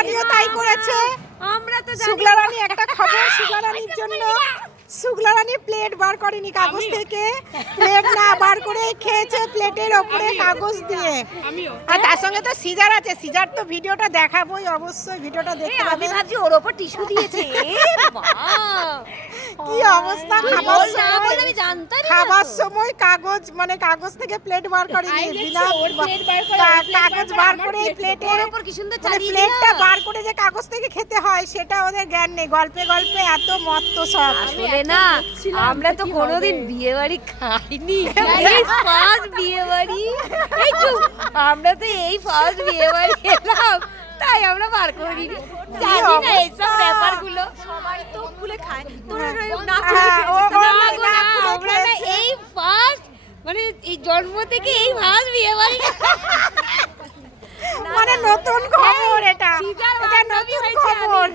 রানীও তাই করেছে। আমরা তো শুক্লা রানী একটা খবর শুক্লা রানীর জন্য, শুক্লা রানী প্লেট বার করেনি কাগজ থেকে, প্লেট না বার করে খেয়েছে প্লেটের ওপরে কাগজ দিয়ে। আর তার সঙ্গে তো সিজার আছে, সিজার তো ভিডিওটা দেখাবোই, অবশ্যই ভিডিওটা দেখতে আমি পাবে। ভাবছি ওর ওপর টিস্যু দিয়েছে। কি অবস্থা খাবার সময়, আমি জানতাম খাবার সময় কাগজ মানে কাগজ থেকে প্লেট বার করেনি, বিনা কাগজ বার করে প্লেটের ওর ওপর কি সুন্দর মানে চালিয়ে প্লেটটা বার করে যে কাগজ থেকে খেতে হয় সেটা ওদের জ্ঞান নেই। গল্পে গল্পে এত মত্ত সব। আসলে না আমরা তো কোনোদিন বিয়ে বাড়ি খাইনি, এই ফার্স্ট বিয়ে বাড়ি। এই চুপ, আমরা তো এই ফার্স্ট বিয়ে বাড়ি এলাম, তাই আমরা বার করিনি, জানি না এইসব ব্যাপারগুলো। সবাই তো খুলে খায়, তোরা না হ্যাঁ, ও না গো না, আমরা না এই ফার্স্ট মানে এই জন্ম থেকে এই ফার্স্ট বিয়ে বাড়ি। মানে নতুন খবর এটা, এটা নতুন খবর।